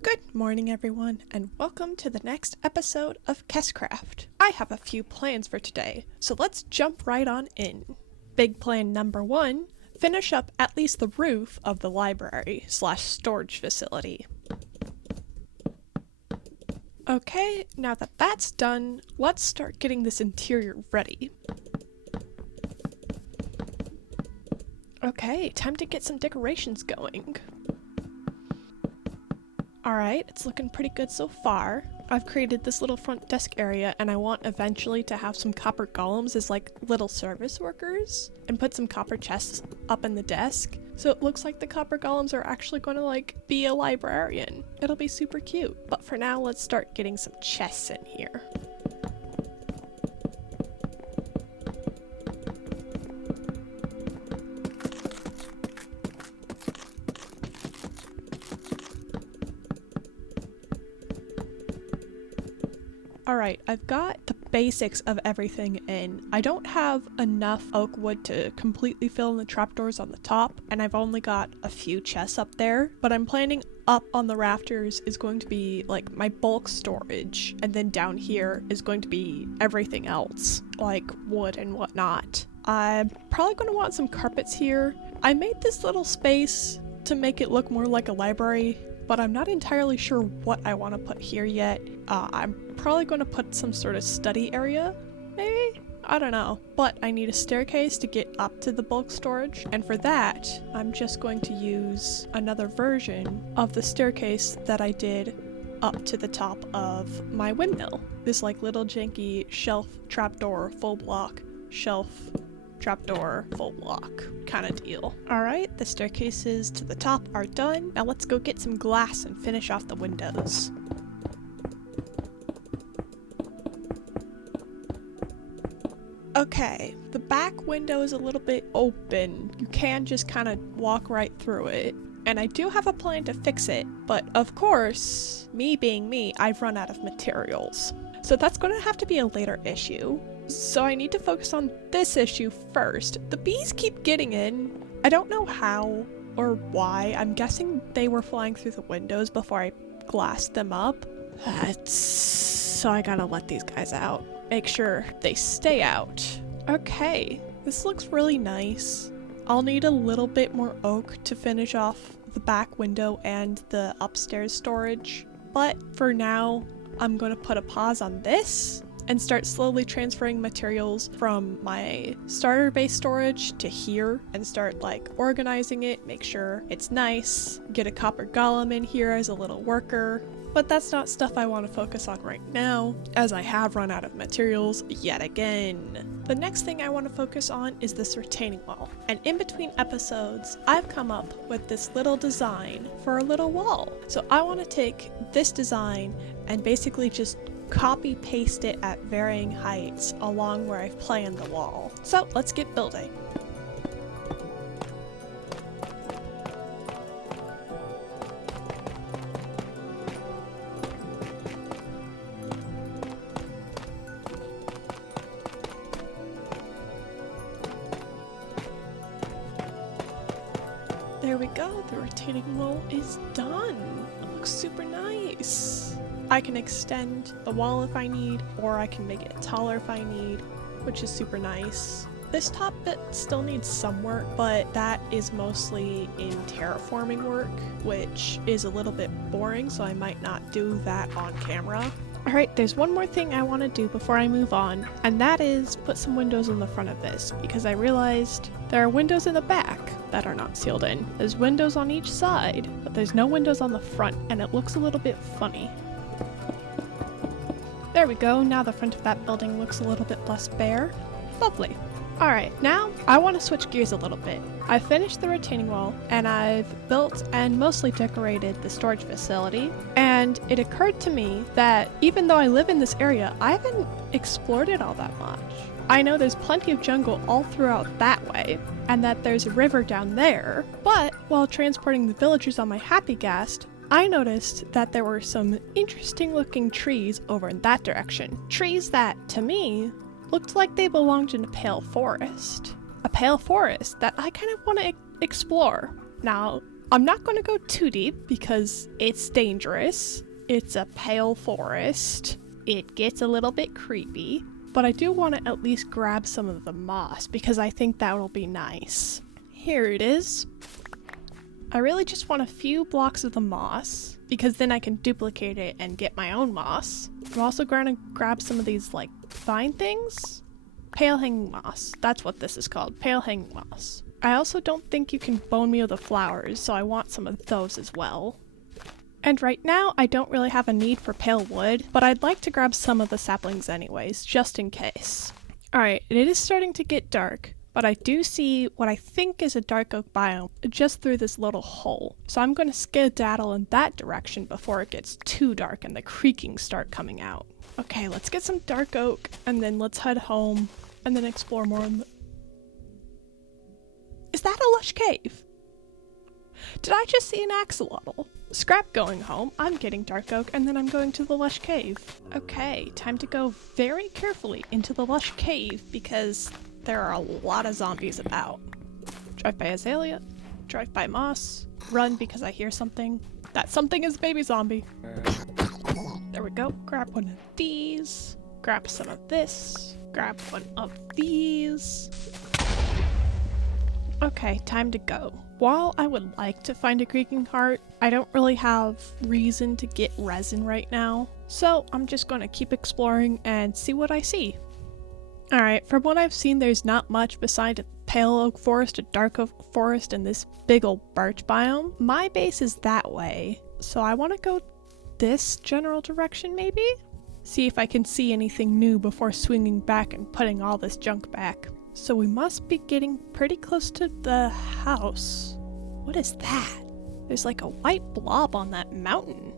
Good morning, everyone, and welcome to the next episode of Kesscraft. I have a few plans for today, so let's jump right on in. Big plan number one, finish up at least the roof of the library/storage facility. Okay, now that that's done, let's start getting this interior ready. Okay, time to get some decorations going. Alright, it's looking pretty good so far. I've created this little front desk area and I want eventually to have some copper golems as like little service workers and put some copper chests up in the desk. So it looks like the copper golems are actually going to like be a librarian. It'll be super cute. But for now, let's start getting some chests in here. Alright, I've got the basics of everything in. I don't have enough oak wood to completely fill in the trapdoors on the top, and I've only got a few chests up there, but I'm planning up on the rafters is going to be like my bulk storage, and then down here is going to be everything else, like wood and whatnot. I'm probably going to want some carpets here. I made this little space to make it look more like a library, but I'm not entirely sure what I want to put here yet. I'm probably going to put some sort of study area, maybe? I don't know. But I need a staircase to get up to the bulk storage, and for that, I'm just going to use another version of the staircase that I did up to the top of my windmill. This like little janky shelf trapdoor full block shelf trapdoor full block kind of deal. Alright, the staircases to the top are done. Now let's go get some glass and finish off the windows. Okay, the back window is a little bit open. You can just kind of walk right through it. And I do have a plan to fix it, but of course, me being me, I've run out of materials. So that's going to have to be a later issue. So I need to focus on this issue first. The bees keep getting in. I don't know how or why. I'm guessing they were flying through the windows before I glassed them up. So I gotta let these guys out. Make sure they stay out. Okay, this looks really nice. I'll need a little bit more oak to finish off the back window and the upstairs storage. But for now, I'm gonna put a pause on this and start slowly transferring materials from my starter base storage to here and start like organizing it, make sure it's nice, get a copper golem in here as a little worker. But that's not stuff I want to focus on right now, as I have run out of materials yet again. The next thing I want to focus on is this retaining wall. And in between episodes, I've come up with this little design for a little wall. So I want to take this design and basically just copy paste it at varying heights along where I've planned the wall. So let's get building. There we go, the retaining wall is done. It looks super nice. I can extend the wall if I need, or I can make it taller if I need, which is super nice. This top bit still needs some work, but that is mostly in terraforming work, which is a little bit boring, so I might not do that on camera. Alright, there's one more thing I want to do before I move on, and that is put some windows in the front of this, because I realized there are windows in the back that are not sealed in. There's windows on each side, but there's no windows on the front, and it looks a little bit funny. There we go, now the front of that building looks a little bit less bare. Lovely. Alright, now I want to switch gears a little bit. I've finished the retaining wall, and I've built and mostly decorated the storage facility, and it occurred to me that even though I live in this area, I haven't explored it all that much. I know there's plenty of jungle all throughout that way, and that there's a river down there, but while transporting the villagers on my Happy Ghast, I noticed that there were some interesting looking trees over in that direction. Trees that, to me, looked like they belonged in a pale forest. A pale forest that I kind of want to explore. Now, I'm not going to go too deep because it's dangerous. It's a pale forest. It gets a little bit creepy, but I do want to at least grab some of the moss because I think that will be nice. Here it is. I really just want a few blocks of the moss because then I can duplicate it and get my own moss. I'm also going to grab some of these like vine things. Pale hanging moss. That's what this is called. Pale hanging moss. I also don't think you can bone meal the flowers, so I want some of those as well. And right now, I don't really have a need for pale wood, but I'd like to grab some of the saplings anyways, just in case. Alright, it is starting to get dark, but I do see what I think is a dark oak biome just through this little hole. So I'm going to skedaddle in that direction before it gets too dark and the creakings start coming out. Okay, let's get some dark oak, and then let's head home, and then explore more. Is that a lush cave? Did I just see an axolotl? Scrap going home, I'm getting dark oak, and then I'm going to the lush cave. Okay, time to go very carefully into the lush cave because there are a lot of zombies about. Drive by azalea, drive by moss, run because I hear something. That something is baby zombie. There we go, grab one of these, grab some of this, grab one of these. Okay, time to go. While I would like to find a creaking heart, I don't really have reason to get resin right now, so I'm just going to keep exploring and see what I see. Alright, from what I've seen, there's not much beside a pale oak forest, a dark oak forest, and this big ol' birch biome. My base is that way, so I want to go this general direction maybe? See if I can see anything new before swinging back and putting all this junk back. So we must be getting pretty close to the house. What is that? There's like a white blob on that mountain.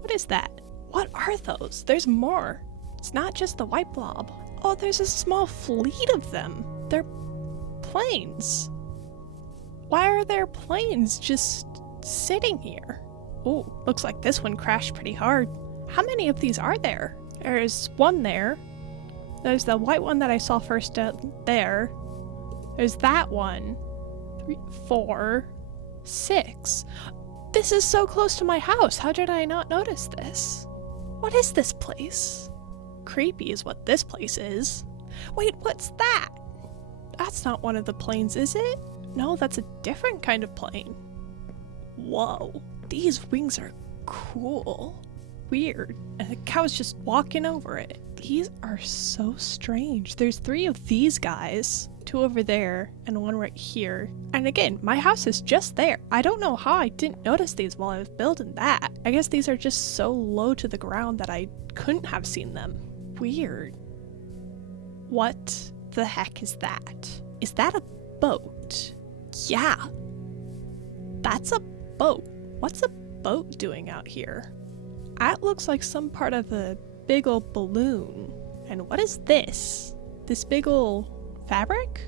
What is that? What are those? There's more. It's not just the white blob. Oh, there's a small fleet of them. They're planes. Why are there planes just sitting here? Oh, looks like this one crashed pretty hard. How many of these are there? There's one there. There's the white one that I saw first there. There's that one. 3, 4, 6. This is so close to my house. How did I not notice this? What is this place? Creepy is what this place is. Wait, what's that? That's not one of the planes, is it? No, that's a different kind of plane. Whoa, these wings are cool. Weird. And the cow's just walking over it. These are so strange. There's 3 of these guys, 2 over there, and 1 right here. And again, my house is just there. I don't know how I didn't notice these while I was building that. I guess these are just so low to the ground that I couldn't have seen them. Weird. What the heck is that? Is that a boat? Yeah. That's a boat. What's a boat doing out here? That looks like some part of a big old balloon. And what is this? This big old fabric?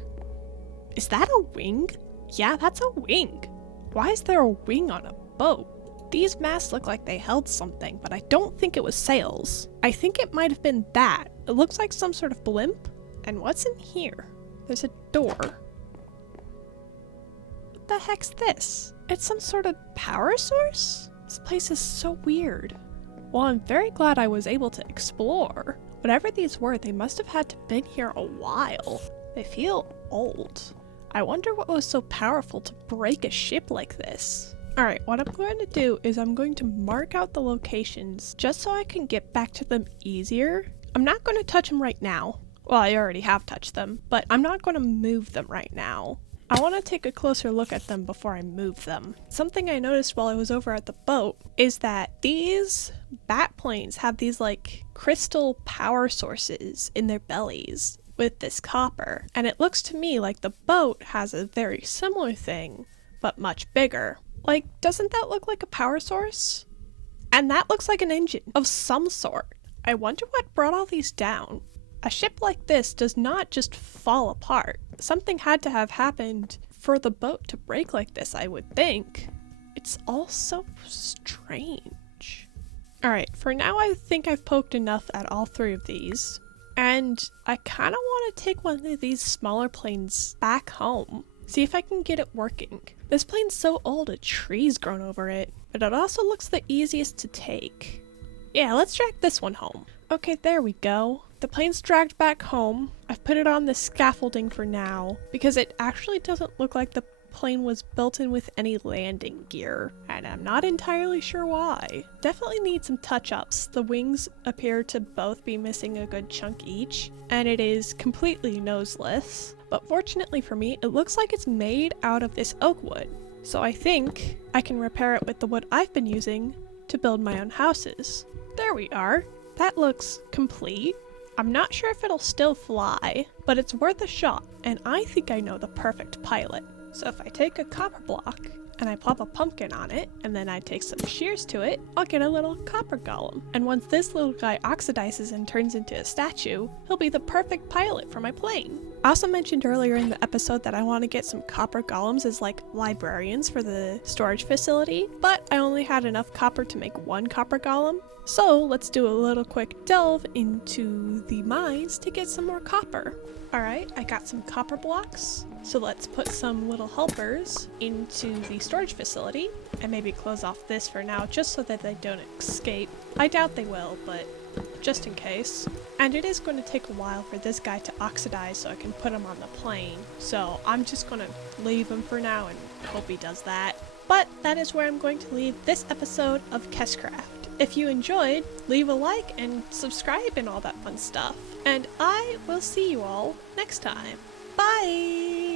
Is that a wing? Yeah, that's a wing. Why is there a wing on a boat? These masts look like they held something, but I don't think it was sails. I think it might have been that. It looks like some sort of blimp. And what's in here? There's a door. What the heck's this? It's some sort of power source? This place is so weird. Well, I'm very glad I was able to explore. Whatever these were, they must have had to been here a while. They feel old. I wonder what was so powerful to break a ship like this. Alright, what I'm going to do is I'm going to mark out the locations just so I can get back to them easier. I'm not going to touch them right now. Well, I already have touched them, but I'm not going to move them right now. I want to take a closer look at them before I move them. Something I noticed while I was over at the boat is that these bat planes have these like crystal power sources in their bellies with this copper. And it looks to me like the boat has a very similar thing, but much bigger. Like, doesn't that look like a power source? And that looks like an engine of some sort. I wonder what brought all these down. A ship like this does not just fall apart. Something had to have happened for the boat to break like this, I would think. It's all so strange. Alright, for now I think I've poked enough at all 3 of these. And I kind of want to take one of these smaller planes back home. See if I can get it working. This plane's so old a tree's grown over it, but it also looks the easiest to take. Yeah, let's drag this one home. Okay, there we go. The plane's dragged back home. I've put it on the scaffolding for now because it actually doesn't look like the plane was built in with any landing gear, and I'm not entirely sure why. Definitely need some touch-ups. The wings appear to both be missing a good chunk each, and it is completely noseless. But fortunately for me, it looks like it's made out of this oak wood. So I think I can repair it with the wood I've been using to build my own houses. There we are. That looks complete. I'm not sure if it'll still fly, but it's worth a shot, and I think I know the perfect pilot. So if I take a copper block and I plop a pumpkin on it, and then I take some shears to it, I'll get a little copper golem. And once this little guy oxidizes and turns into a statue, he'll be the perfect pilot for my plane. I also mentioned earlier in the episode that I want to get some copper golems as like librarians for the storage facility, but I only had enough copper to make one copper golem. So let's do a little quick delve into the mines to get some more copper. Alright, I got some copper blocks, so let's put some little helpers into the storage facility and maybe close off this for now just so that they don't escape. I doubt they will, but just in case. And it is going to take a while for this guy to oxidize so I can put him on the plane, so I'm just going to leave him for now and hope he does that. But that is where I'm going to leave this episode of Keshcraft. If you enjoyed, leave a like and subscribe and all that fun stuff. And I will see you all next time. Bye!